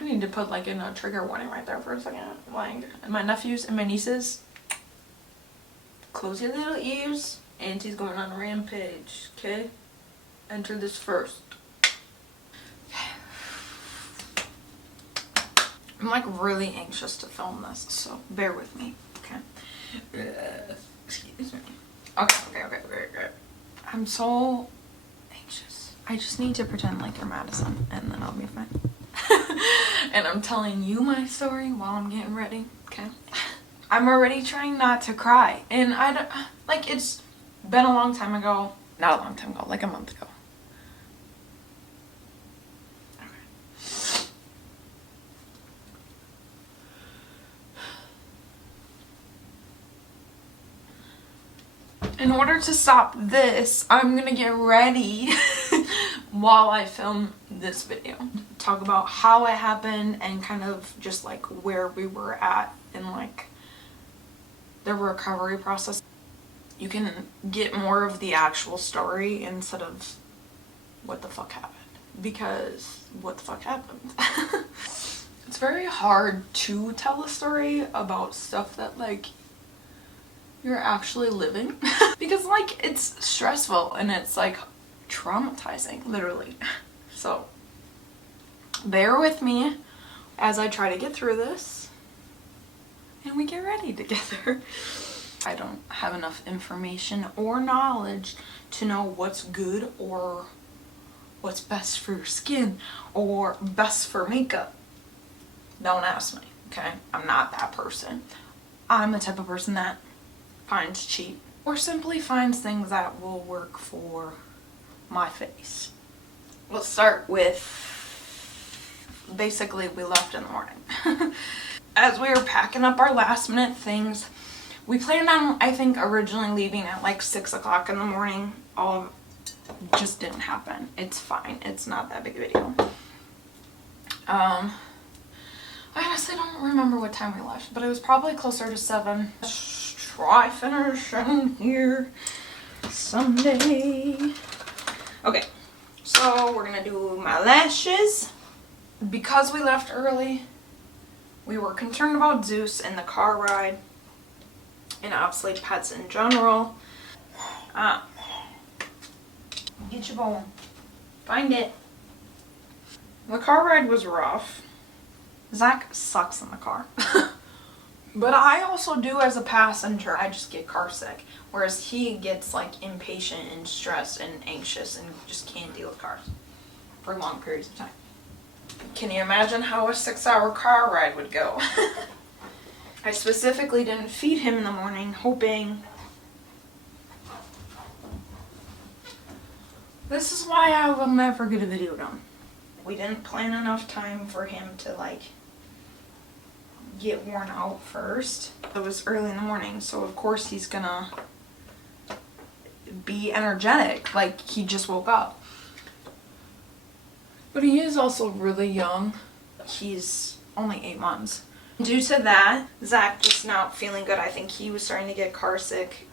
I need to put like in a trigger warning right there for a second. Like, my nephews and my nieces, close your little ears. Auntie's going on a rampage, okay? Enter this first. I'm like really anxious to film this, so bear with me, okay? Excuse me. Okay. I'm so anxious. I just need to pretend like you're Madison, and then I'll be fine. And I'm telling you my story while I'm getting ready, okay? I'm already trying not to cry, and I don't, like, it's been a long time ago. Not a long time ago, like a month ago. In order to stop this, I'm gonna get ready while I film this video. Talk about how it happened and kind of just like where we were at in like the recovery process. You can get more of the actual story instead of what the fuck happened. Because what the fuck happened? It's very hard to tell a story about stuff that like you're actually living because like it's stressful and it's like traumatizing, literally. So bear with me as I try to get through this and we get ready together. I don't have enough information or knowledge to know what's good or what's best for your skin or best for makeup. Don't ask me, okay? I'm not that person. I'm the type of person that finds cheap or simply finds things that will work for my face. Let's start with basically we left in the morning. As we were packing up our last minute things, we planned on, I think, originally leaving at like 6 o'clock in the morning. All just didn't happen. It's fine. It's not that big of a deal. I honestly don't remember what time we left, but it was probably closer to 7. Try finishing here someday. Okay, so we're gonna do my lashes. Because we left early, we were concerned about Zeus and the car ride, and obviously pets in general. Get your bone. Find it. The car ride was rough. Zach sucks in the car. But I also do as a passenger. I just get car sick. Whereas he gets like impatient and stressed and anxious and just can't deal with cars for long periods of time. Can you imagine how a 6-hour car ride would go? I specifically didn't feed him in the morning, hoping. This is why I will never get a video done. We didn't plan enough time for him to like get worn out first. It was early in the morning, so of course he's gonna be energetic, like he just woke up. But he is also really young. He's only 8 months. Due to that, Zach just not feeling good. I think he was starting to get car sick.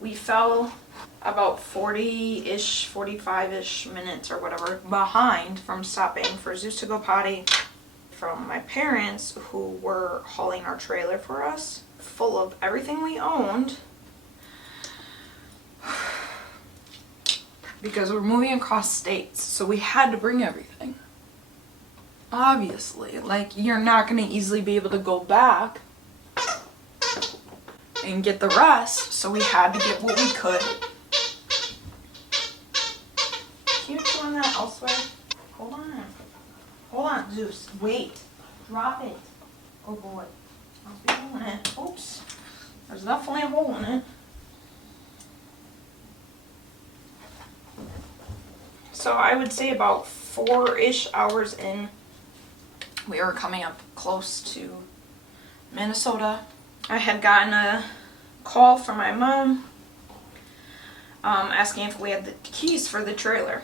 We fell about 40-ish, 45-ish minutes or whatever behind from stopping for Zeus to go potty from my parents, who were hauling our trailer for us full of everything we owned because we're moving across states, so we had to bring everything. Obviously, like, you're not going to easily be able to go back and get the rest, so we had to get what we could. Can you put on that elsewhere? Hold on. Hold on, Zeus. Wait. Drop it. Oh boy. Must be holding it. Oops. There's definitely a hole in it. So I would say about 4-ish hours in, we were coming up close to Minnesota. I had gotten a call from my mom asking if we had the keys for the trailer,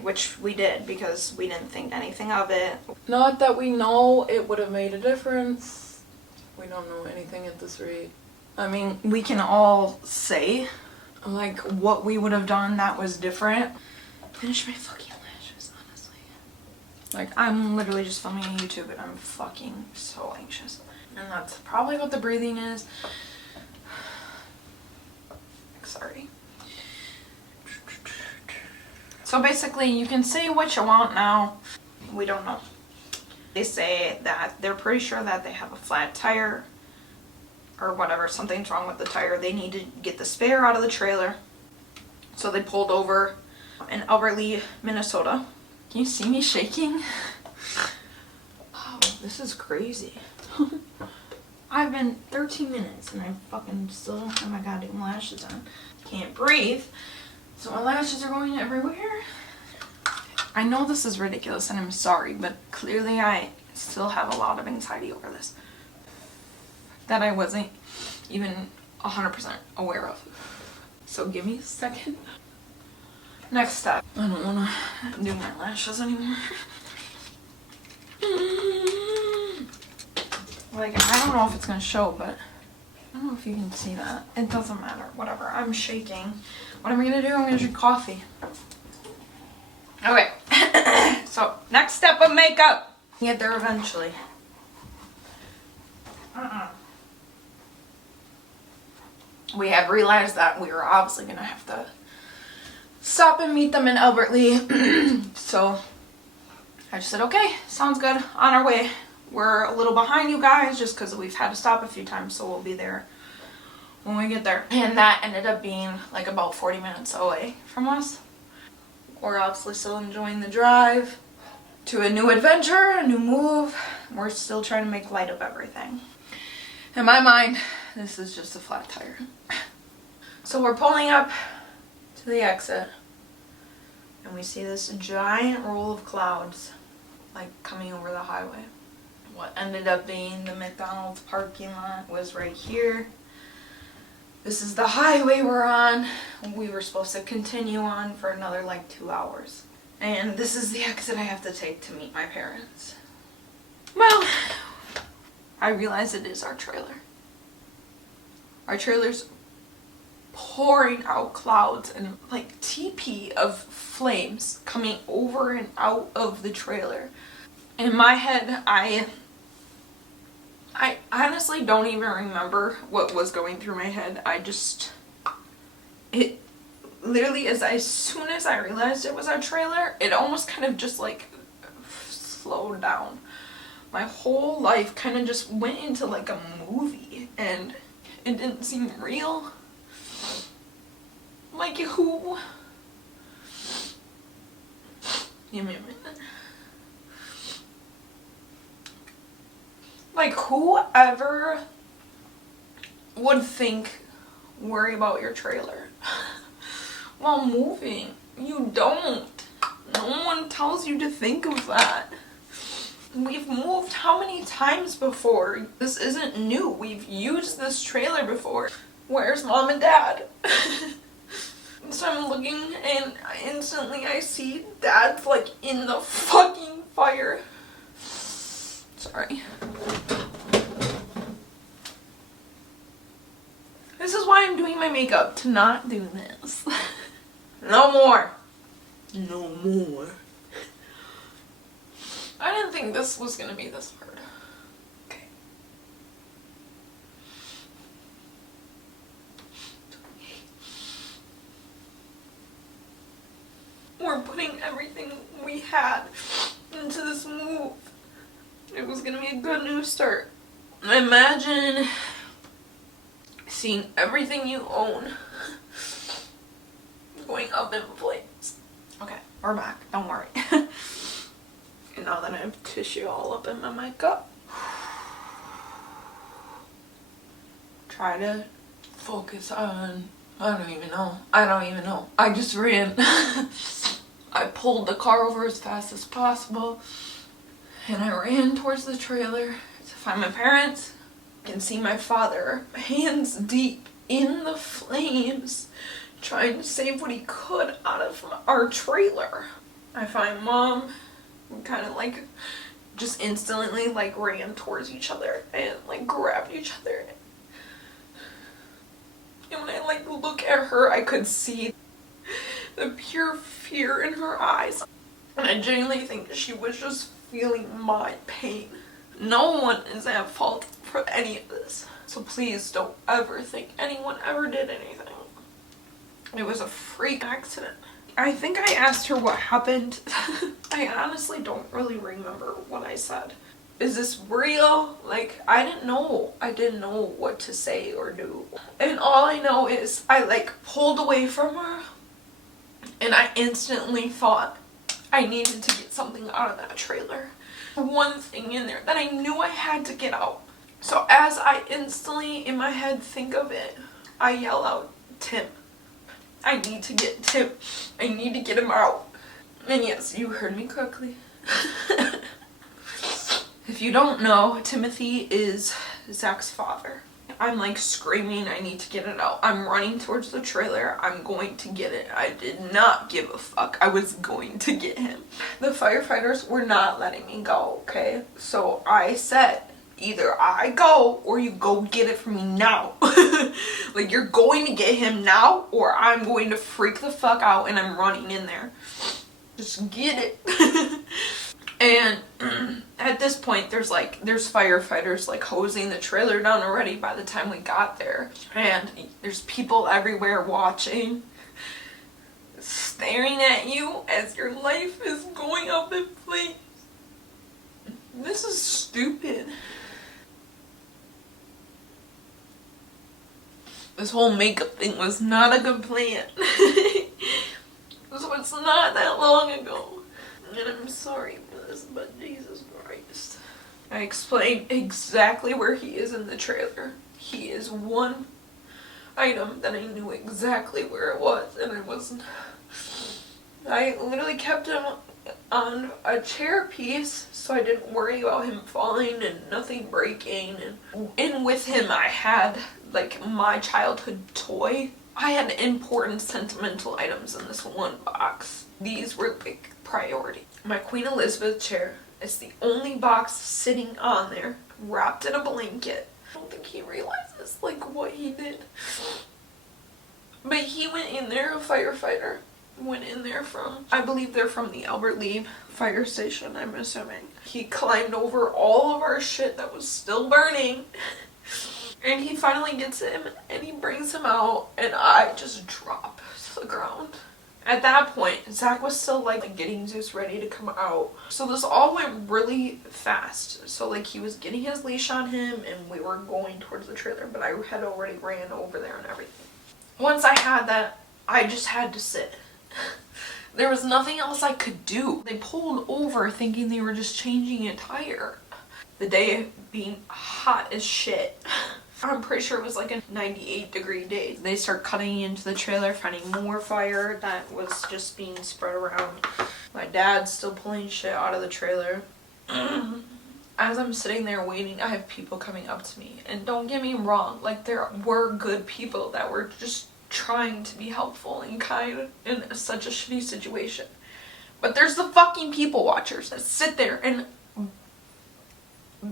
which we did because we didn't think anything of it. Not that we know it would have made a difference. We don't know anything at this rate. I mean, we can all say like what we would have done that was different. Finish my fucking Like, I'm literally just filming on YouTube and I'm fucking so anxious. And that's probably what the breathing is. Sorry. So basically, you can say what you want now. We don't know. They say that they're pretty sure that they have a flat tire or whatever. Something's wrong with the tire. They need to get the spare out of the trailer. So they pulled over in Albert Lea, Minnesota. Can you see me shaking? Oh, this is crazy. I've been 13 minutes and I fucking still don't have my goddamn lashes on. Can't breathe. So my lashes are going everywhere. I know this is ridiculous and I'm sorry, but clearly I still have a lot of anxiety over this that I wasn't even 100% aware of. So give me a second. Next step. I don't want to do my lashes anymore. Like, I don't know if it's going to show, but I don't know if you can see that. It doesn't matter. Whatever. I'm shaking. What am I going to do? I'm going to drink coffee. Okay. So, next step of makeup. Get there eventually. We had realized that we were obviously going to have to stop and meet them in Albert Lea. So, I just said, okay, sounds good. On our way. We're a little behind you guys just because we've had to stop a few times, so we'll be there when we get there. And that ended up being like about 40 minutes away from us. We're obviously still enjoying the drive to a new adventure, a new move. We're still trying to make light of everything. In my mind, this is just a flat tire. So we're pulling up to the exit and we see this giant roll of clouds like coming over the highway. What ended up being the McDonald's parking lot was right here. This is the highway we're on. We were supposed to continue on for another like 2 hours. And this is the exit I have to take to meet my parents. Well, I realize it is our trailer. Our trailer's pouring out clouds and like TP of flames coming over and out of the trailer. In my head, I honestly don't even remember what was going through my head. It literally, as soon as I realized it was our trailer, it almost kind of just like slowed down. My whole life kind of just went into like a movie and it didn't seem real. Like, who? Give me a minute. Like, whoever would worry about your trailer while moving? You don't. No one tells you to think of that. We've moved how many times before? This isn't new. We've used this trailer before. Where's mom and dad? So I'm looking and instantly I see dad's like in the fucking fire. Sorry. This is why I'm doing my makeup, to not do this. No more. No more. I didn't think this was gonna be this hard. Okay. We're putting everything we had into this move. It was gonna be a good new start. Imagine seeing everything you own going up in flames. Okay, we're back. Don't worry. And now that I have tissue all up in my makeup, try to focus on, I don't even know. I just ran. I pulled the car over as fast as possible and I ran towards the trailer to find my parents. I can see my father hands deep in the flames trying to save what he could out of our trailer. I find mom. We kind of like just instantly like ran towards each other and like grabbed each other. And when I like look at her, I could see the pure fear in her eyes. And I genuinely think she was just feeling my pain. No one is at fault for any of this. So please don't ever think anyone ever did anything. It was a freak accident. I think I asked her what happened. I honestly don't really remember what I said. Is this real? Like, I didn't know. I didn't know what to say or do. And all I know is I like pulled away from her and I instantly thought I needed to get something out of that trailer. One thing in there that I knew I had to get out. So as I instantly in my head think of it, I yell out, Tim. I need to get Tim. I need to get him out. And yes, you heard me correctly. If you don't know, Timothy is Zach's father. I'm like screaming, I need to get it out. I'm running towards the trailer. I'm going to get it. I did not give a fuck. I was going to get him. The firefighters were not letting me go, okay? So I said, either I go or you go get it for me now. Like, you're going to get him now or I'm going to freak the fuck out and I'm running in there. Just get it. And at this point, there's firefighters like hosing the trailer down already by the time we got there. And there's people everywhere watching, staring at you as your life is going up in flames. This is stupid. This whole makeup thing was not a good plan. So it's not that long ago. And I'm sorry for this, but Jesus Christ. I explained exactly where he is in the trailer. He is one item that I knew exactly where it was, and I literally kept him on a chair piece so I didn't worry about him falling and nothing breaking. And with him I had like my childhood toy. I had important sentimental items in this one box. These were like priority. My Queen Elizabeth chair is the only box sitting on there, wrapped in a blanket. I don't think he realizes like what he did. But he went in there, a firefighter went in there from, I believe they're from the Albert Lea fire station, I'm assuming. He climbed over all of our shit that was still burning. And he finally gets him and he brings him out and I just drop to the ground. At that point, Zach was still like getting Zeus ready to come out. So this all went really fast. So like he was getting his leash on him and we were going towards the trailer, but I had already ran over there and everything. Once I had that, I just had to sit. There was nothing else I could do. They pulled over thinking they were just changing a tire. The day being hot as shit. I'm pretty sure it was like a 98-degree day. They start cutting into the trailer, finding more fire that was just being spread around. My dad's still pulling shit out of the trailer. As I'm sitting there waiting, I have people coming up to me. And don't get me wrong, like there were good people that were just trying to be helpful and kind in such a shitty situation. But there's the fucking people watchers that sit there and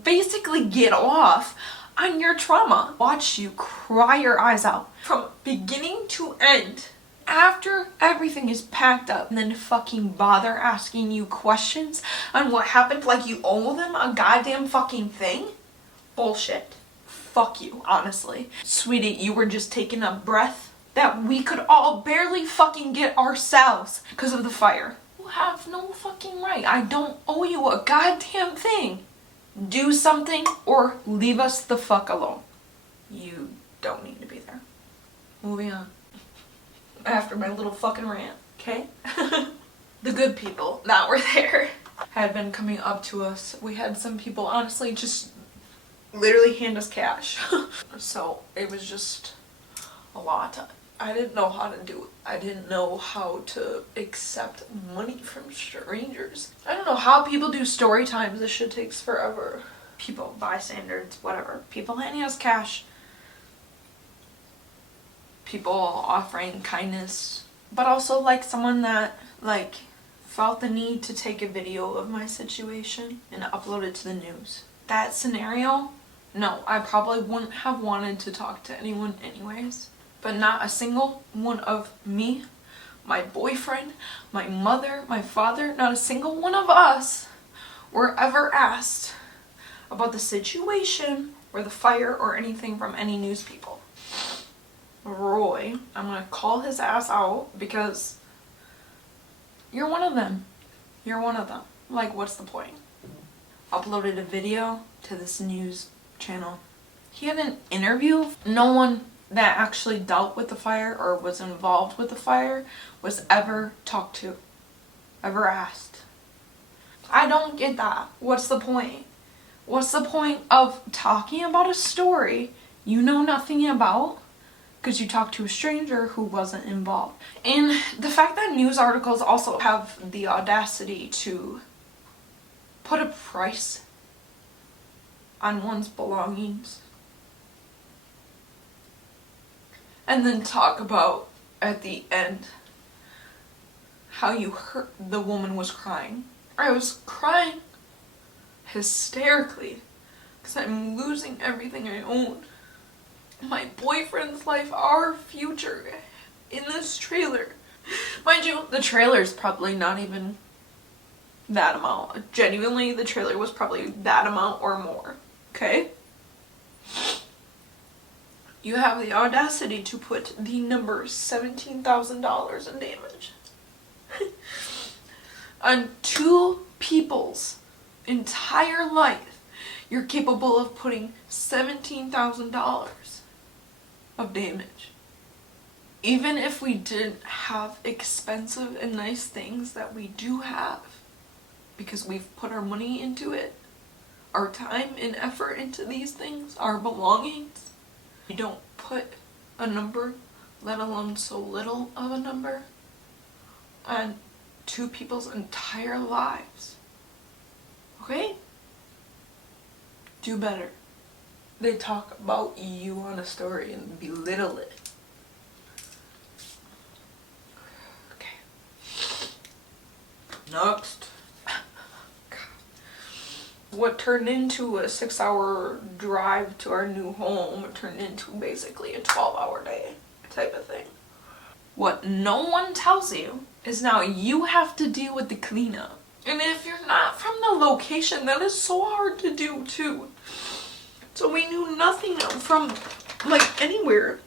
basically get off on your trauma. Watch you cry your eyes out from beginning to end after everything is packed up and then fucking bother asking you questions on what happened like you owe them a goddamn fucking thing. Bullshit. Fuck you, honestly. Sweetie, you were just taking a breath that we could all barely fucking get ourselves because of the fire. You have no fucking right. I don't owe you a goddamn thing. Do something or leave us the fuck alone. You don't need to be there. Moving on. After my little fucking rant, okay? The good people that were there had been coming up to us. We had some people honestly just literally hand us cash. So it was just a lot. I didn't know how to do it. I didn't know how to accept money from strangers. I don't know how people do story times. This shit takes forever. People, bystanders, whatever. People handing us cash. People offering kindness. But also like someone that like felt the need to take a video of my situation and upload it to the news. That scenario, no, I probably wouldn't have wanted to talk to anyone anyways. But not a single one of me, my boyfriend, my mother, my father, not a single one of us were ever asked about the situation or the fire or anything from any news people. Roy, I'm gonna call his ass out because you're one of them. You're one of them. Like, what's the point? Uploaded a video to this news channel. He had an interview. No one that actually dealt with the fire or was involved with the fire was ever talked to, ever asked. I don't get that. What's the point? What's the point of talking about a story you know nothing about because you talked to a stranger who wasn't involved? And the fact that news articles also have the audacity to put a price on one's belongings and then talk about at the end how you heard the woman was crying. I was crying hysterically because I'm losing everything I own. My boyfriend's life, our future in this trailer. Mind you, the trailer is probably not even that amount. Genuinely, the trailer was probably that amount or more. Okay? You have the audacity to put the number $17,000 in damage on two people's entire life. You're capable of putting $17,000 of damage. Even if we didn't have expensive and nice things that we do have, because we've put our money into it, our time and effort into these things, our belongings, you don't put a number, let alone so little of a number, on two people's entire lives. Okay? Do better. They talk about you on a story and belittle it. Okay. Next. What turned into a 6-hour drive to our new home turned into basically a 12-hour day type of thing. What no one tells you is now you have to deal with the cleanup. And if you're not from the location, that is so hard to do too. So we knew nothing from like anywhere.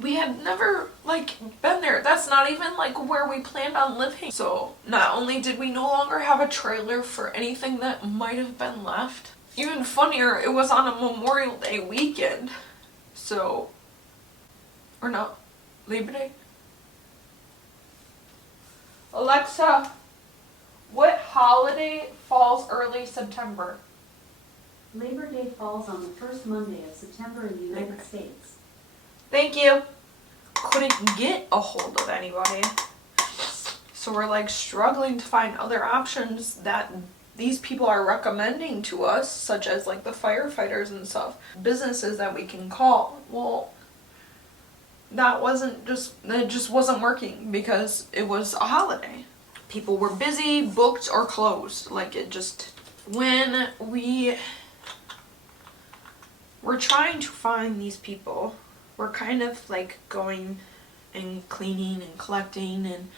We had never like been there. That's not even like where we planned on living. So not only did we no longer have a trailer for anything that might have been left, even funnier, it was on a Memorial Day weekend. So, or not, Labor Day? Alexa, what holiday falls early September? Labor Day falls on the first Monday of September in the United States. Thank you. Couldn't get a hold of anybody. So we're like struggling to find other options that these people are recommending to us, such as like the firefighters and stuff. Businesses that we can call. Well, it just wasn't working because it was a holiday. People were busy, booked, or closed. Like it just, when we were trying to find these people, we're kind of like going and cleaning and collecting, and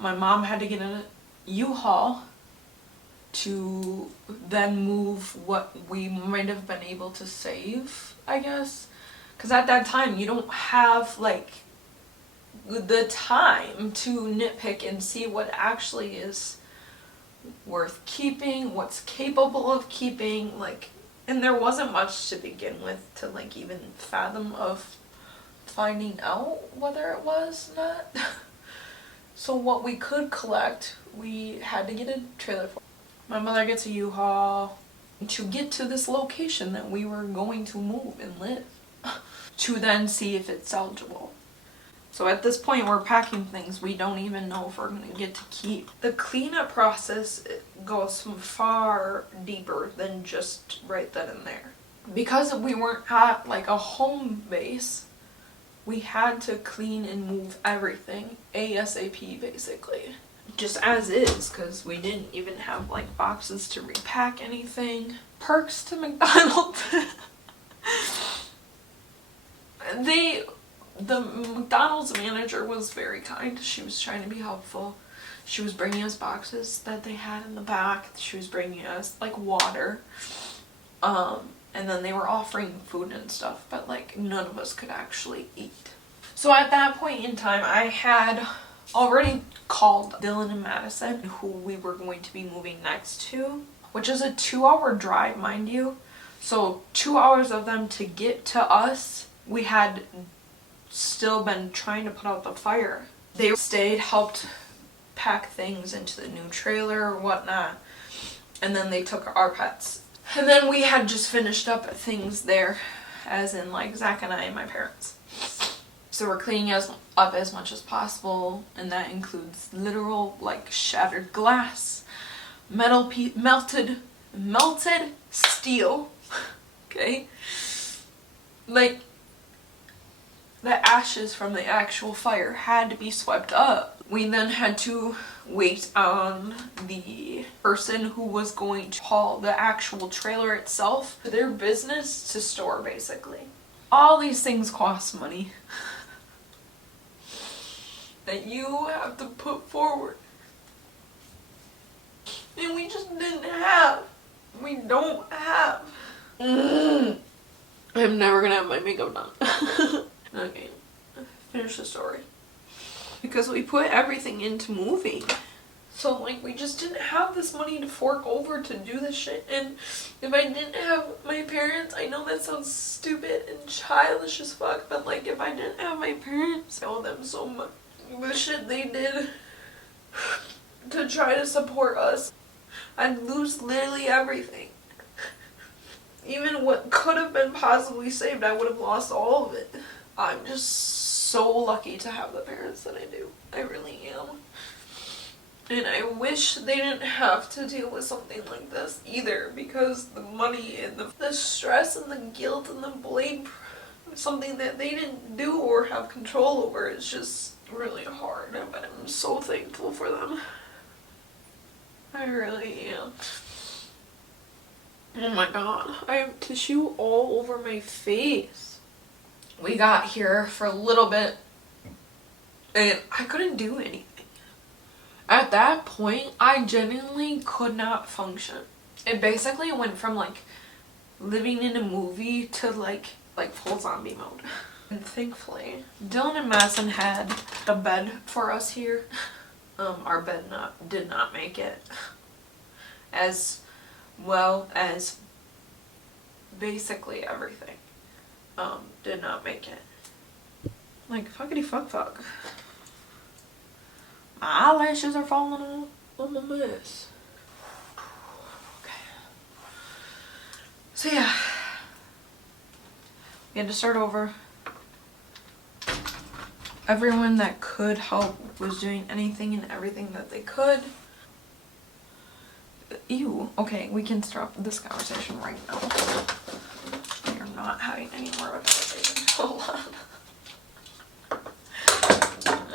my mom had to get a U-Haul to then move what we might have been able to save, I guess. Because at that time, you don't have like the time to nitpick and see what actually is worth keeping, what's capable of keeping, like, and there wasn't much to begin with to like even fathom of finding out whether it was not. So what we could collect, we had to get a trailer for. My mother gets a U-Haul to get to this location that we were going to move and live, to then see if it's eligible. So at this point we're packing things we don't even know if we're going to get to keep. The cleanup process goes far deeper than just right then and there. Because we weren't at like a home base, we had to clean and move everything ASAP basically. Just as is, because we didn't even have like boxes to repack anything. Perks to McDonald's. the McDonald's manager was very kind. She was trying to be helpful. She was bringing us boxes that they had in the back. She was bringing us like water. And then they were offering food and stuff, but like none of us could actually eat. So at that point in time, I had already called Dylan and Madison, who we were going to be moving next to, which is a 2-hour drive, mind you. So 2 hours of them to get to us. We had still been trying to put out the fire. They stayed, helped pack things into the new trailer or whatnot, and then they took our pets. And then we had just finished up things there, as in like Zach and I and my parents. So we're cleaning up as much as possible, and that includes literal like shattered glass, melted steel, okay? Like, the ashes from the actual fire had to be swept up. We then had to wait on the person who was going to haul the actual trailer itself to their business to store, basically. All these things cost money that you have to put forward. And we just didn't have. We don't have. I'm never gonna have my makeup done. Okay, finish the story. Because we put everything into moving. So like we just didn't have this money to fork over to do this shit. And if I didn't have my parents, I know that sounds stupid and childish as fuck, but like if I didn't have my parents, I owe them so much. The shit they did to try to support us, I'd lose literally everything. Even what could have been possibly saved, I would have lost all of it. I'm just so lucky to have the parents that I do. I really am. And I wish they didn't have to deal with something like this either, because the money and the stress and the guilt and the blame, something that they didn't do or have control over, is just really hard. But I'm so thankful for them. I really am. Oh my god, I have tissue all over my face. We got here for a little bit and I couldn't do anything. At that point, I genuinely could not function. It basically went from like living in a movie to like full zombie mode. And thankfully, Dylan and Madison had a bed for us here. Our bed did not make it. As well as basically everything did not make it. Like fuckity fuck. My eyelashes are falling off. I'm a mess. Okay. So yeah, we had to start over. Everyone that could help was doing anything and everything that they could. Ew. Okay, we can stop this conversation right now. We are not having any more of a conversation. Hold on.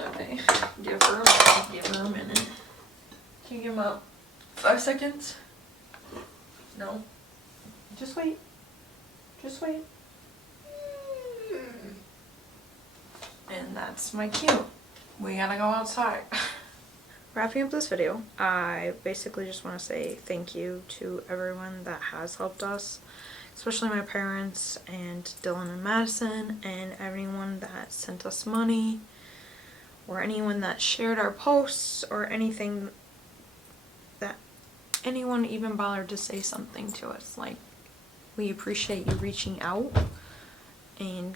Okay. Give her a minute. Can you give about 5 seconds? No. Just wait. Just wait. And that's my cue. We gotta go outside. Wrapping up this video, I basically just want to say thank you to everyone that has helped us, especially my parents and Dylan and Madison, and everyone that sent us money, or anyone that shared our posts, or anything that anyone even bothered to say something to us. Like, we appreciate you reaching out and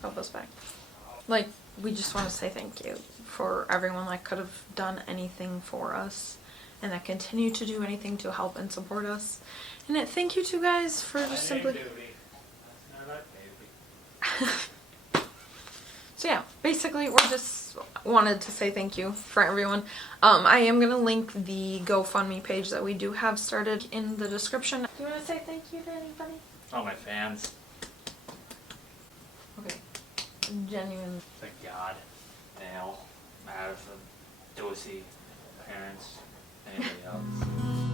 help us back. Like, we just want to say thank you for everyone that could have done anything for us and that continue to do anything to help and support us. And thank you to guys for just simply... So yeah, basically we're just wanted to say thank you for everyone. I am going to link the GoFundMe page that we do have started in the description. Do you want to say thank you to anybody? All my fans. Okay. Genuine. Thank God. Dale, Madison, Josie, parents, anybody else.